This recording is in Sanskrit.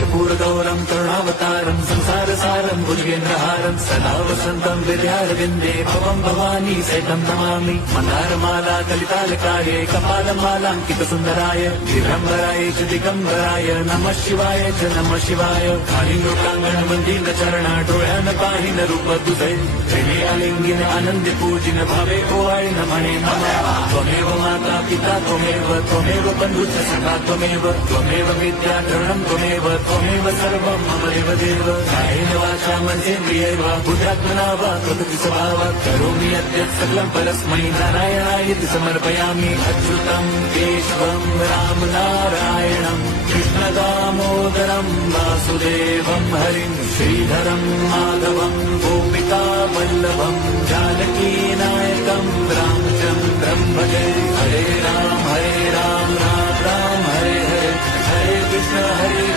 कर्पूरगौरं करुणावतारं संसारसारं भुजगेन्द्रहारं सदा वसन्तं हृदयारविन्दे भवं भवानी सहितं नमामि। मन्दारमाला कलितालकाय कपालमालाङ्कितसुन्दराय दिगम्बराय च दिगम्बराय नमः शिवाय च नमः शिवाय। कालिङ्गोटाङ्गणमन्दिरचरण डोळ्यान पाहिन रूप तुझे प्रेमे आलिंगिन आनंदी पूजिन भावे ओवाळीन म्हणे नमः। त्वमेव माता पिता त्वमेव बन्धुश्च सखा त्वमेव विद्या द्रविणं त्वमेव सर्वं मम देवदेव। कायेन वाचा मनसेन्द्रियैर्व बुद्ध्यात्मना वा कृतं स्वभावात् करोमि यद्यत् सकलं परस्मै नारायणायेति समर्पयामि। अच्युतं केशवं राम नारायणं कृष्णदामोदरं वासुदेवं हरिं श्रीधरं माधवं गोपिका वल्लभं जानकीनायकं रामचन्द्रं भजे। हरे राम राम राम हरे हरे हरे कृष्ण हरे